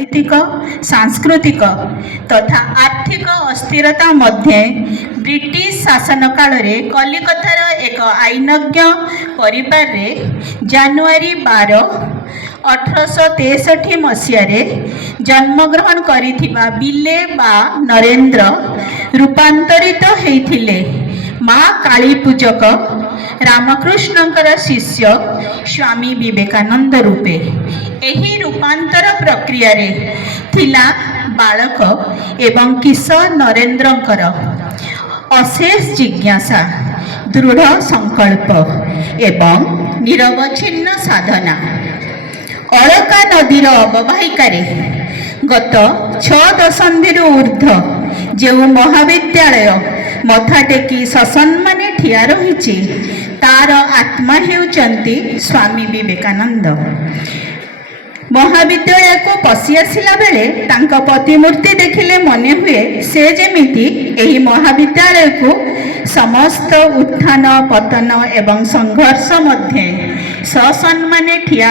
नैतिक सांस्कृतिक तथा आर्थिक अस्थिरता मध्य ब्रिटिश शासन काल रे कलिकतार एक आईनज्ञ परिवार रे जानुआरी 12 1863 मसीह जन्मग्रहण करिथिबा बिले बा नरेंद्र रूपांतरित होइथिले माँ काली पूजक रामकृष्णकर शिष्य स्वामी विवेकानंद रूपे। एही रूपांतर प्रक्रिया रे थिला बालक एवं किशोर नरेंद्रकर अशेष जिज्ञासा, दृढ़ संकल्प एवं निरवच्छिन्न साधना। अलका नदीर अववाहिकार गत 6 दशंधि ऊर्ध जो महाविद्यालय मथा टेकी ससम्माने ठिया रही तार आत्मा हेउचंती स्वामी विवेकानंद। महाविद्यालय को पशि आसिला बेले तांका प्रतिमूर्ति देखिले मने हुए से जेमिति एही महाविद्यालय को समस्त उत्थान पतन एवं संघर्ष मध्य ससम्माने ठिया